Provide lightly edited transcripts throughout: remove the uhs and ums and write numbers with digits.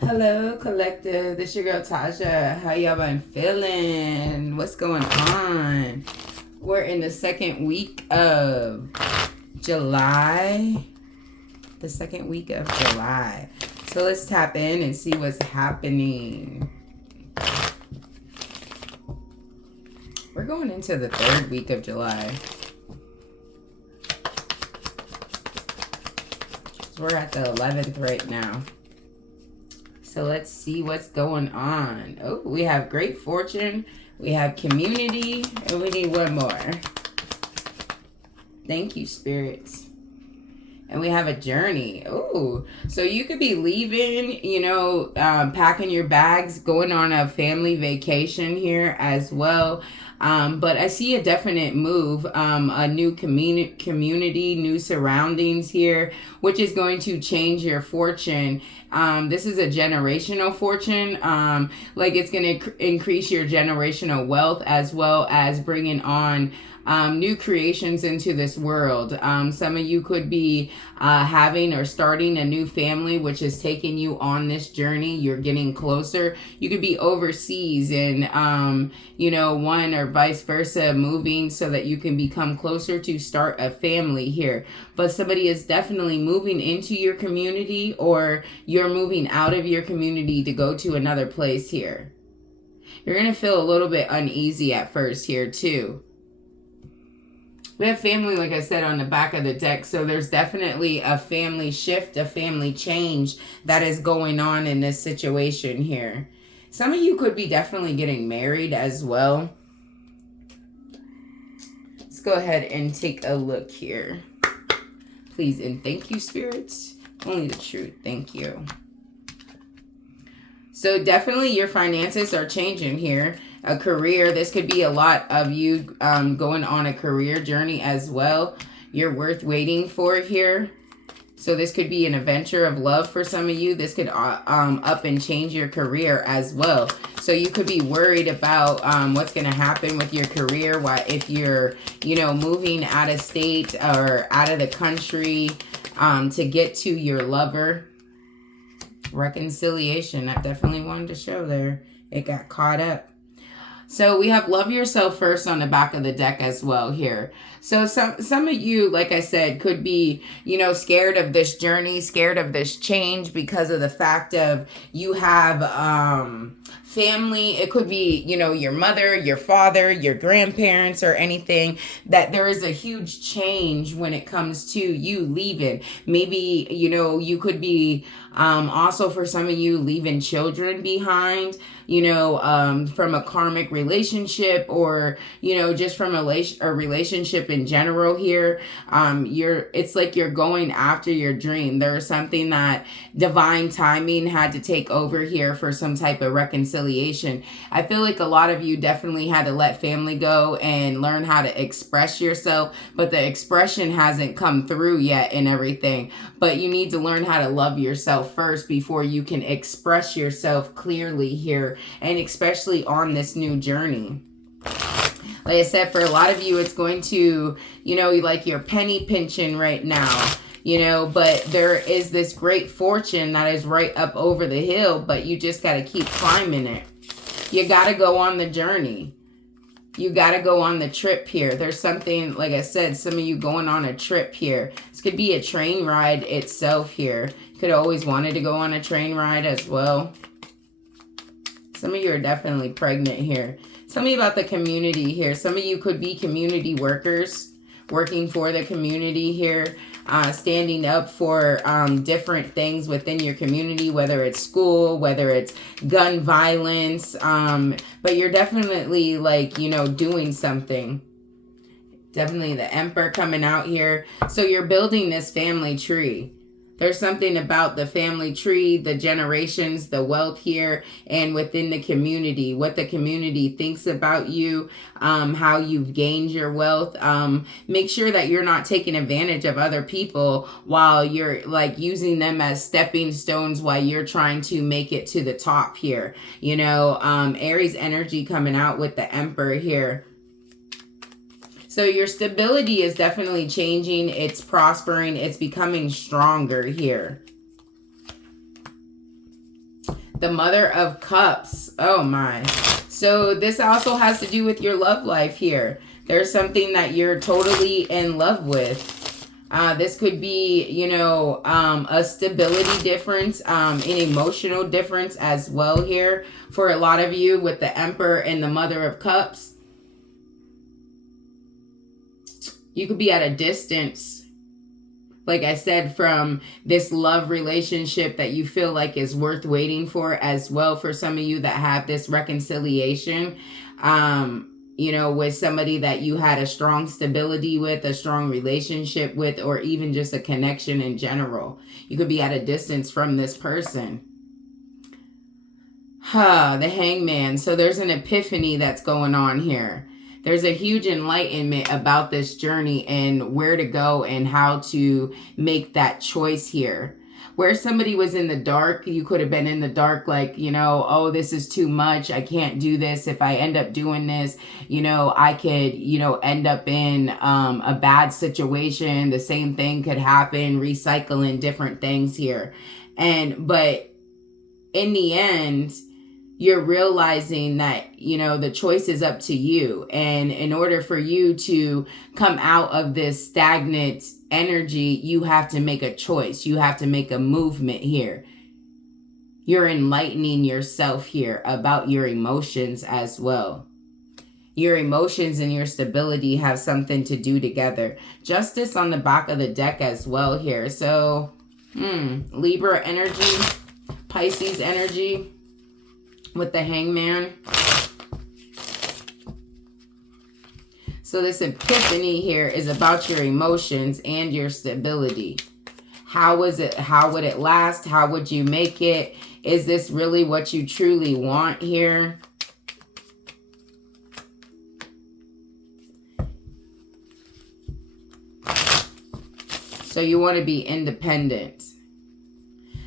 Hello, collective. This your girl Tasha. How y'all been feeling? What's going on? We're in the second week of July. The second week of July. So let's tap in and see what's happening. We're going into the third week of July. So we're at the 11th right now. So let's see what's going on. Oh, we have great fortune. We have community. And we need one more. Thank you, spirits. And we have a journey. Oh, so you could be leaving, packing your bags, going on a family vacation here as well. But I see a definite move, a new community, new surroundings here, which is going to change your fortune. This is a generational fortune. Like it's going to increase your generational wealth as well as bringing on new creations into this world. Some of you could be having or starting a new family, which is taking you on this journey. You're getting closer. You could be overseas and, one or vice versa, moving so that you can become closer to start a family here. But somebody is definitely moving into your community, or you're moving out of your community to go to another place here. You're going to feel a little bit uneasy at first here too. We have family, like I said, on the back of the deck. So there's definitely a family shift, a family change that is going on in this situation here. Some of you could be definitely getting married as well. Let's go ahead and take a look here. Please and thank you, spirits. Only the truth. Thank you. So definitely your finances are changing here. A career, this could be a lot of you going on a career journey as well. You're worth waiting for here. So this could be an adventure of love for some of you. This could up and change your career as well. So you could be worried about what's going to happen with your career. If you're, moving out of state or out of the country to get to your lover. Reconciliation, I definitely wanted to show there. It got caught up. So we have love yourself first on the back of the deck as well here. So some of you, like I said, could be, scared of this journey, scared of this change because of the fact of you have family. It could be, your mother, your father, your grandparents or anything, that there is a huge change when it comes to you leaving. Maybe, you could be also for some of you leaving children behind, from a karmic relationship or, just from a relationship in general here. It's like you're going after your dream. There's something that divine timing had to take over here for some type of reconciliation. I feel like a lot of you definitely had to let family go and learn how to express yourself, but the expression hasn't come through yet and everything. But you need to learn how to love yourself first before you can express yourself clearly here, and especially on this new journey. Like I said, for a lot of you, it's going to, like you're penny pinching right now, but there is this great fortune that is right up over the hill, but you just got to keep climbing it. You got to go on the journey. You got to go on the trip here. There's something, like I said, some of you going on a trip here. This could be a train ride itself here. You could always wanted to go on a train ride as well. Some of you are definitely pregnant here. Tell me about the community here. Some of you could be community workers, working for the community here, standing up for different things within your community, whether it's school, whether it's gun violence. But you're definitely doing something. Definitely the Emperor coming out here. So you're building this family tree. There's something about the family tree, the generations, the wealth here, and within the community, what the community thinks about you, how you've gained your wealth. Make sure that you're not taking advantage of other people while you're using them as stepping stones while you're trying to make it to the top here. Aries energy coming out with the Emperor here. So your stability is definitely changing. It's prospering. It's becoming stronger here. The Mother of Cups. Oh my. So this also has to do with your love life here. There's something that you're totally in love with. This could be, you know, a stability difference, an emotional difference as well here for a lot of you with the Emperor and the Mother of Cups. You could be at a distance, like I said, from this love relationship that you feel like is worth waiting for as well. For some of you that have this reconciliation, you know, with somebody that you had a strong stability with, a strong relationship with, or even just a connection in general. You could be at a distance from this person. The Hangman. So there's an epiphany that's going on here. There's a huge enlightenment about this journey and where to go and how to make that choice here. Where somebody was in the dark, you could have been in the dark like, you know, oh, this is too much. I can't do this. If I end up doing this, you know, I could, you know, end up in a bad situation. The same thing could happen, recycling different things here. But in the end, you're realizing that, you know, the choice is up to you. And in order for you to come out of this stagnant energy, you have to make a choice. You have to make a movement here. You're enlightening yourself here about your emotions as well. Your emotions and your stability have something to do together. Justice on the back of the deck as well here. So, Libra energy, Pisces energy with the Hangman. So this epiphany here is about your emotions and your stability. How was it? How would it last? How would you make it? Is this really what you truly want here? So you want to be independent.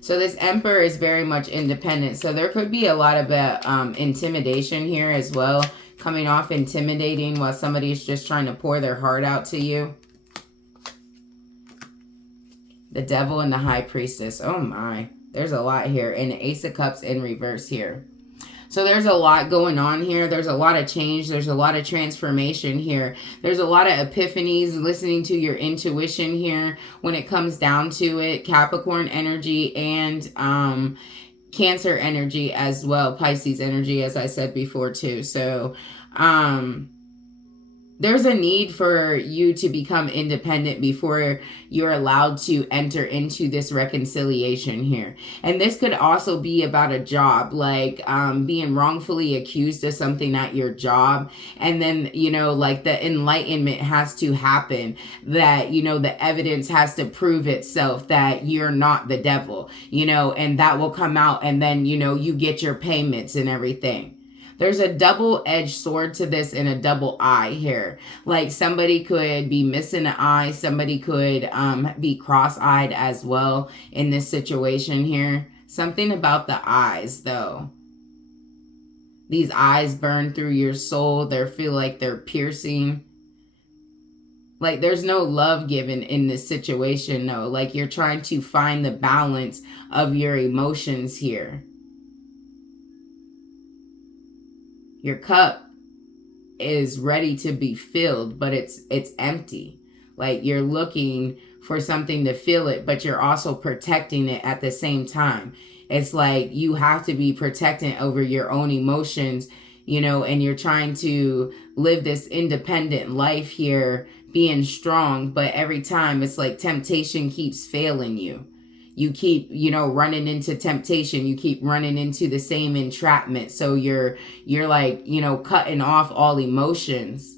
So this Emperor is very much independent. So there could be a lot of intimidation here as well. Coming off intimidating while somebody is just trying to pour their heart out to you. The Devil and the High Priestess. Oh my. There's a lot here. And the Ace of Cups in reverse here. So there's a lot going on here. There's a lot of change. There's a lot of transformation here. There's a lot of epiphanies, listening to your intuition here when it comes down to it. Capricorn energy and Cancer energy as well. Pisces energy, as I said before too. So there's a need for you to become independent before you're allowed to enter into this reconciliation here. And this could also be about a job, like being wrongfully accused of something at your job. And then, you know, like the enlightenment has to happen, that, you know, the evidence has to prove itself that you're not the devil, you know, and that will come out. And then, you know, you get your payments and everything. There's a double-edged sword to this and a double eye here. Like somebody could be missing an eye. Somebody could be cross-eyed as well in this situation here. Something about the eyes though. These eyes burn through your soul. They feel like they're piercing. Like there's no love given in this situation, no. Like you're trying to find the balance of your emotions here. Your cup is ready to be filled, but it's empty. Like you're looking for something to fill it, but you're also protecting it at the same time. It's like you have to be protectant over your own emotions, you know, and you're trying to live this independent life here, being strong, but every time it's like temptation keeps failing you. You keep, you know, running into temptation. You keep running into the same entrapment. So you're like, you know, cutting off all emotions.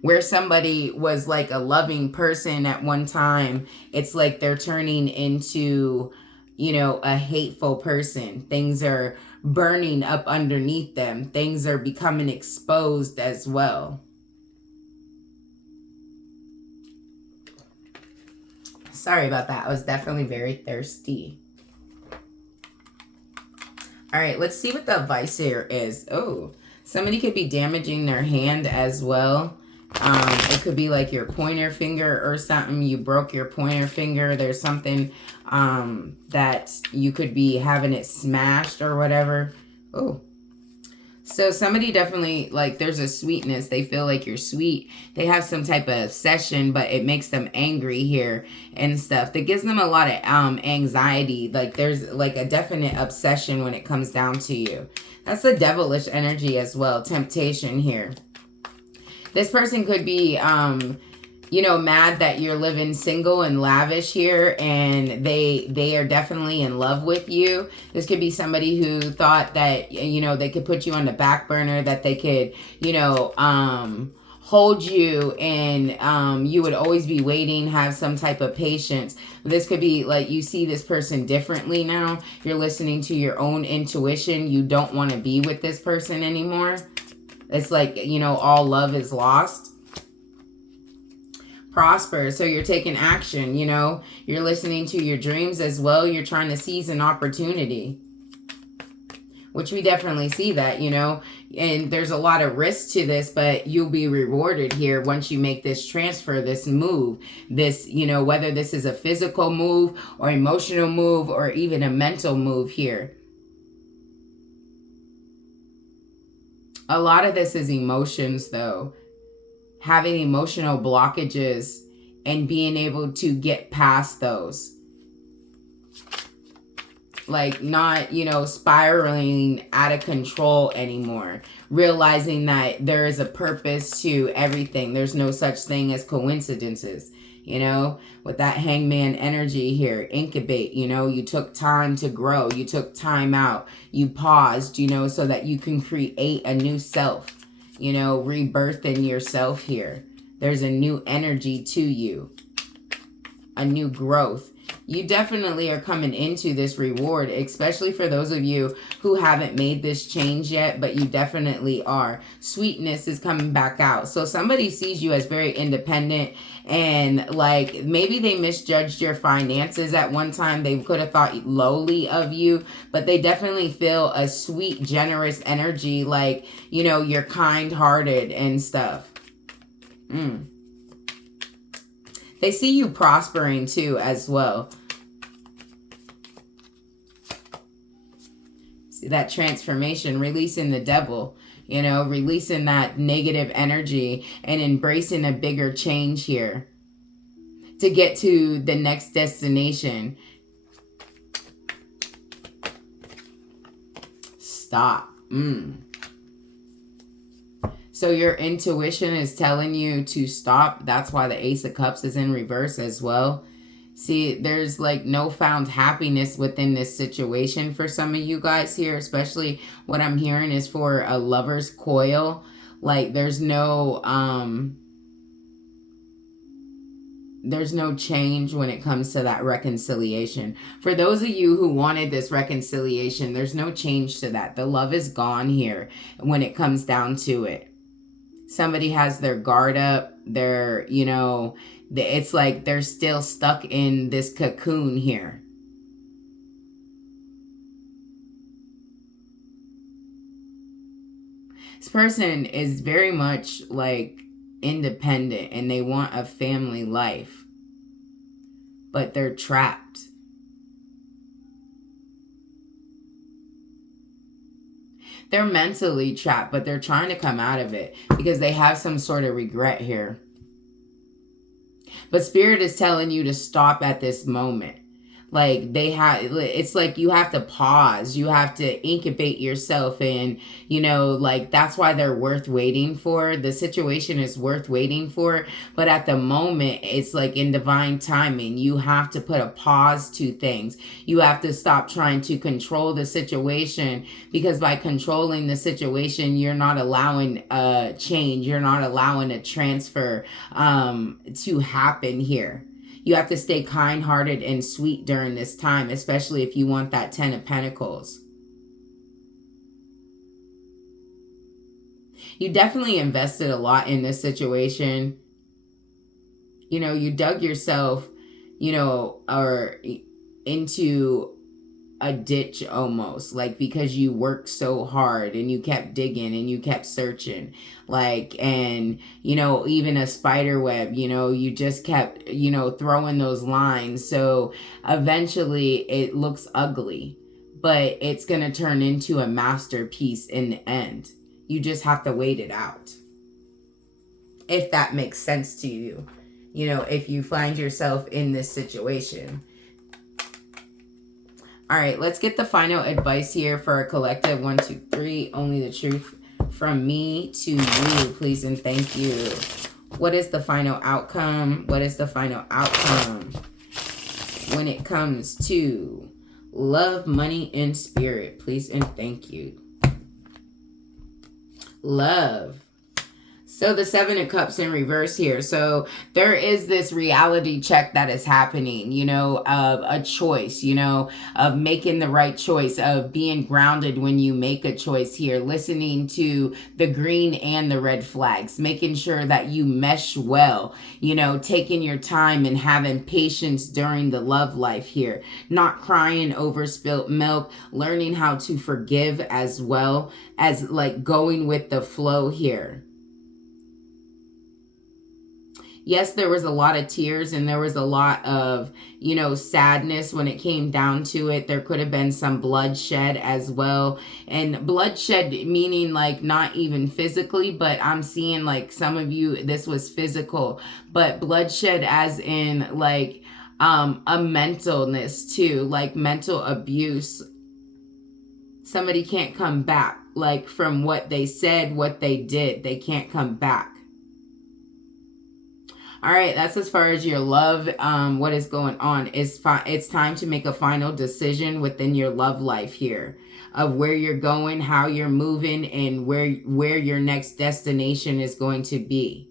Where somebody was like a loving person at one time, it's like they're turning into, you know, a hateful person. Things are burning up underneath them. Things are becoming exposed as well. Sorry about that. I was definitely very thirsty. All right, let's see what the advice here is. Oh, somebody could be damaging their hand as well. It could be like your pointer finger or something. You broke your pointer finger. There's something that you could be having it smashed or whatever. Oh. So somebody definitely, like, there's a sweetness. They feel like you're sweet. They have some type of obsession, but it makes them angry here and stuff. That gives them a lot of anxiety. Like, there's like a definite obsession when it comes down to you. That's the devilish energy as well. Temptation here. This person could be, you know, mad that you're living single and lavish here, and they are definitely in love with you. This could be somebody who thought that, you know, they could put you on the back burner, that they could, you know, hold you, and you would always be waiting, have some type of patience. This could be like you see this person differently now. You're listening to your own intuition. You don't want to be with this person anymore. It's like, you know, all love is lost. Prosper. So you're taking action, you know. You're listening to your dreams as well. You're trying to seize an opportunity. Which we definitely see that, you know. And there's a lot of risk to this, but you'll be rewarded here once you make this transfer, this move. This, you know, whether this is a physical move or emotional move or even a mental move here. A lot of this is emotions, though. Having emotional blockages and being able to get past those. Like, not, you know, spiraling out of control anymore. Realizing that there is a purpose to everything. There's no such thing as coincidences. You know, with that hangman energy here, incubate, you know, you took time to grow, you took time out, you paused, you know, so that you can create a new self, you know, rebirthing yourself here. There's a new energy to you, a new growth. You definitely are coming into this reward, especially for those of you who haven't made this change yet, but you definitely are. Sweetness is coming back out. So somebody sees you as very independent, and like maybe they misjudged your finances at one time. They could have thought lowly of you, but they definitely feel a sweet, generous energy, like, you know, you're kind-hearted and stuff. They see you prospering too as well. See that transformation, releasing the devil, you know, releasing that negative energy and embracing a bigger change here to get to the next destination. Stop. So your intuition is telling you to stop. That's why the Ace of Cups is in reverse as well. See, there's like no found happiness within this situation for some of you guys here, especially what I'm hearing is for a lover's coil. Like there's no change when it comes to that reconciliation. For those of you who wanted this reconciliation, there's no change to that. The love is gone here when it comes down to it. Somebody has their guard up. They're, you know, it's like they're still stuck in this cocoon here. This person is very much like independent and they want a family life, but they're trapped. They're mentally trapped, but they're trying to come out of it because they have some sort of regret here. But Spirit is telling you to stop at this moment. Like it's like you have to pause. You have to incubate yourself, and you know, like that's why they're worth waiting for. The situation is worth waiting for, but at the moment, it's like in divine timing. You have to put a pause to things. You have to stop trying to control the situation, because by controlling the situation, you're not allowing a change. You're not allowing a transfer to happen here. You have to stay kind-hearted and sweet during this time, especially if you want that 10 of Pentacles. You definitely invested a lot in this situation. You know, you dug yourself, you know, or into a ditch almost, like because you worked so hard and you kept digging and you kept searching, like, and you know, even a spider web, you know, you just kept, you know, throwing those lines, so eventually it looks ugly, but it's gonna turn into a masterpiece in the end. You just have to wait it out, if that makes sense to you, you know, if you find yourself in this situation. All right, let's get the final advice here for a collective 1, 2, 3. Only the truth from me to you, please and thank you. What is the final outcome? What is the final outcome when it comes to love, money, and spirit? Please and thank you. Love. So the 7 of Cups in reverse here. So there is this reality check that is happening, you know, of a choice, you know, of making the right choice, of being grounded when you make a choice here, listening to the green and the red flags, making sure that you mesh well, you know, taking your time and having patience during the love life here, not crying over spilt milk, learning how to forgive as well as like going with the flow here. Yes, there was a lot of tears and there was a lot of, you know, sadness when it came down to it. There could have been some bloodshed as well. And bloodshed meaning like not even physically, but I'm seeing like some of you, this was physical, but bloodshed as in like a mentalness too, like mental abuse. Somebody can't come back like from what they said, what they did. They can't come back. All right, that's as far as your love, what is going on. It's time to make a final decision within your love life here of where you're going, how you're moving, and where your next destination is going to be.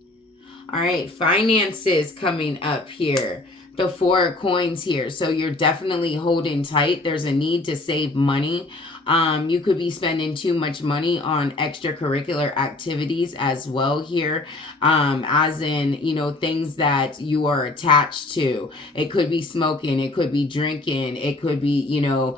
All right, finances coming up here. The 4 of Coins here. So you're definitely holding tight. There's a need to save money. You could be spending too much money on extracurricular activities as well here. As in, you know, things that you are attached to. It could be smoking. It could be drinking. It could be, you know,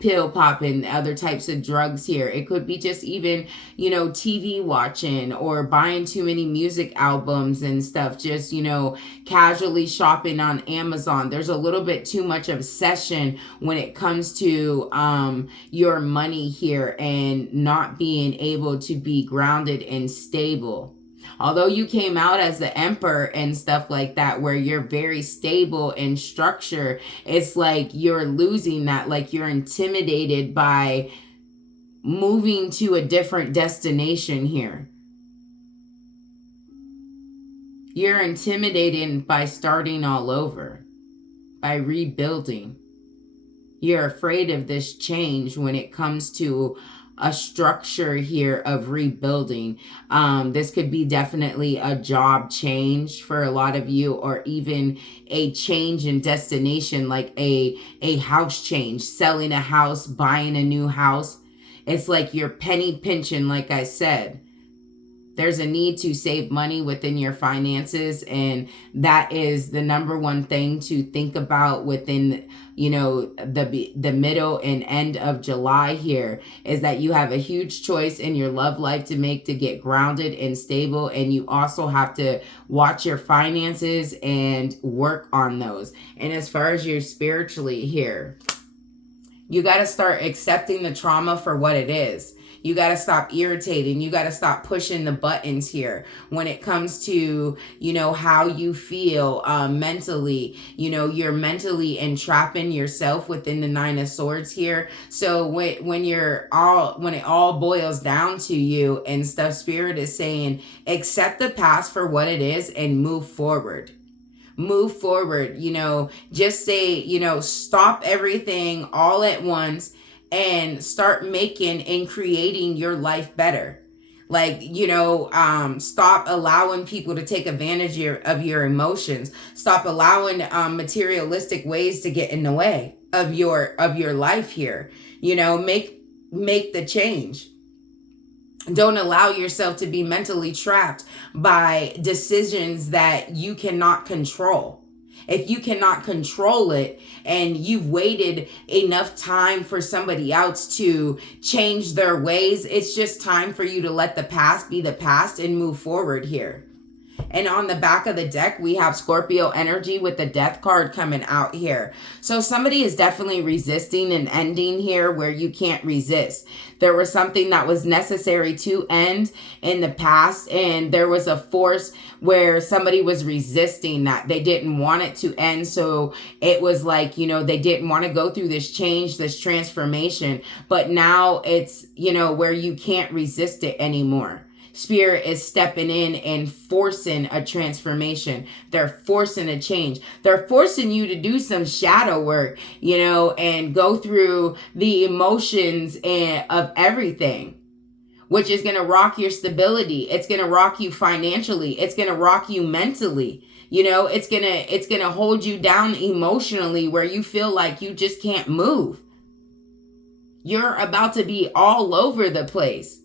pill popping, other types of drugs here. It could be just even, you know, TV watching or buying too many music albums and stuff. Just, you know, casually shopping on Amazon. There's a little bit too much obsession when it comes to your money here and not being able to be grounded and stable. Although you came out as the Emperor and stuff like that, where you're very stable in structure, it's like you're losing that, like you're intimidated by moving to a different destination here. You're intimidated by starting all over, by rebuilding. You're afraid of this change when it comes to a structure here of rebuilding. This could be definitely a job change for a lot of you, or even a change in destination, like a house change, selling a house, buying a new house. It's like you're penny pinching, like I said. There's a need to save money within your finances, and that is the number one thing to think about within, you know, the middle and end of July here, is that you have a huge choice in your love life to make to get grounded and stable, and you also have to watch your finances and work on those. And as far as you're spiritually here, you got to start accepting the trauma for what it is. You got to stop irritating. You got to stop pushing the buttons here when it comes to, you know, how you feel mentally. You know, you're mentally entrapping yourself within the 9 of Swords here. So when it all boils down to you and stuff, Spirit is saying, accept the past for what it is and move forward. Move forward, you know, just say, you know, stop everything all at once and start making and creating your life better. Like, you know, stop allowing people to take advantage of your emotions. Stop allowing materialistic ways to get in the way of your life here. You know, make the change. Don't allow yourself to be mentally trapped by decisions that you cannot control. If you cannot control it and you've waited enough time for somebody else to change their ways, it's just time for you to let the past be the past and move forward here. And on the back of the deck, we have Scorpio energy with the death card coming out here. So somebody is definitely resisting an ending here where you can't resist. There was something that was necessary to end in the past, and there was a force where somebody was resisting that. They didn't want it to end. So it was like, you know, they didn't want to go through this change, this transformation. But now it's, you know, where you can't resist it anymore. Spirit is stepping in and forcing a transformation. They're forcing a change. They're forcing you to do some shadow work, you know, and go through the emotions of everything, which is going to rock your stability. It's going to rock you financially. It's going to rock you mentally. You know, it's going to hold you down emotionally where you feel like you just can't move. You're about to be all over the place.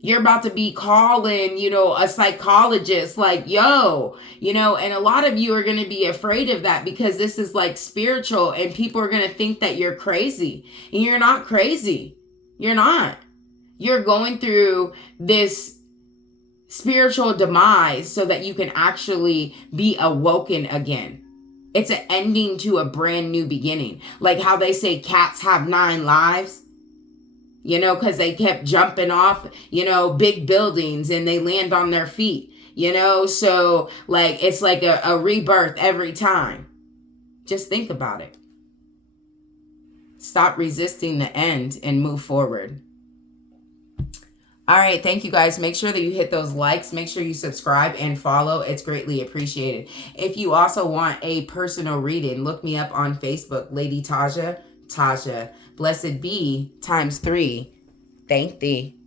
You're about to be calling, you know, a psychologist like, yo, you know, and a lot of you are going to be afraid of that because this is like spiritual and people are going to think that you're crazy. And you're not crazy. You're not. You're going through this spiritual demise so that you can actually be awoken again. It's an ending to a brand new beginning. Like how they say cats have 9 lives. You know, because they kept jumping off, you know, big buildings and they land on their feet, you know. So like it's like a rebirth every time. Just think about it. Stop resisting the end and move forward. All right. Thank you guys. Make sure that you hit those likes. Make sure you subscribe and follow. It's greatly appreciated. If you also want a personal reading, look me up on Facebook, Lady Taja. Blessed be ×3. Thank thee.